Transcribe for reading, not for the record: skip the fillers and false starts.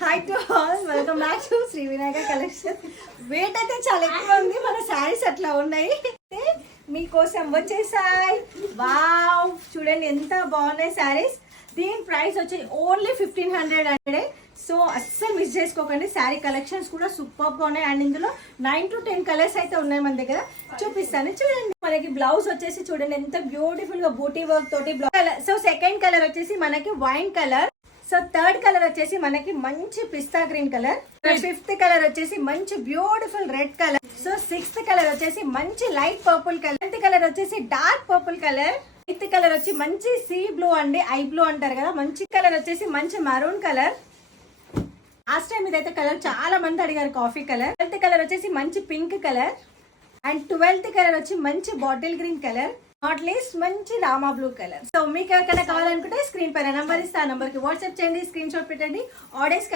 Hi to all, welcome back to Shri Vinayaka collection. Weight అయితే చాలా ఎక్కువ ఉంది, మన శారీస్ అట్లా ఉన్నాయి. మీకోసం వచ్చేసాయి. వావ్, చూడండి ఎంత బాగున్నాయి శారీస్. దీని ప్రైస్ వచ్చి ఓన్లీ 1500. సో అస్సలు మిస్ చేసుకోకండి. శారీ కలెక్షన్స్ కూడా సూపర్ గా ఉన్నాయి. అండ్ ఇందులో 9 to 10 కలర్స్ అయితే ఉన్నాయి మన దగ్గర. చూపిస్తాను చూడండి. మనకి బ్లౌజ్ వచ్చేసి చూడండి ఎంత బ్యూటిఫుల్ గా బూటీ వర్క్ తోటి బ్లౌజ్. సో సెకండ్ కలర్ వచ్చేసి మనకి wine colour. So third colour వచ్చేసి మనకి మంచి పిస్తా గ్రీన్ కలర్. ఫిఫ్త్ కలర్ వచ్చేసి మంచి beautiful red colour. So sixth colour వచ్చేసి మంచి light purple colour. Seventh colour వచ్చేసి dark purple colour. Eighth colour వచ్చి మంచి సీ బ్లూ అండి, ఐ బ్లూ అంటారు కదా. మంచి కలర్ వచ్చేసి మంచి మరూన్ కలర్. లాస్ట్ టైం ఇదైతే కలర్ చాలా మంది అడిగారు, కాఫీ కలర్. 12th కలర్ వచ్చేసి మంచి pink colour. And 12th colour వచ్చి మంచి bottle green colour. Not least మంచి రామా బ్లూ కలర్. సో మీకు ఎవరికైనా కావాలనుకుంటే స్క్రీన్ పైన నంబర్ ఇస్తే ఆ నంబర్ కి వాట్సాప్ చేయండి, స్క్రీన్ షాట్ పెట్టండి. ఆర్డర్స్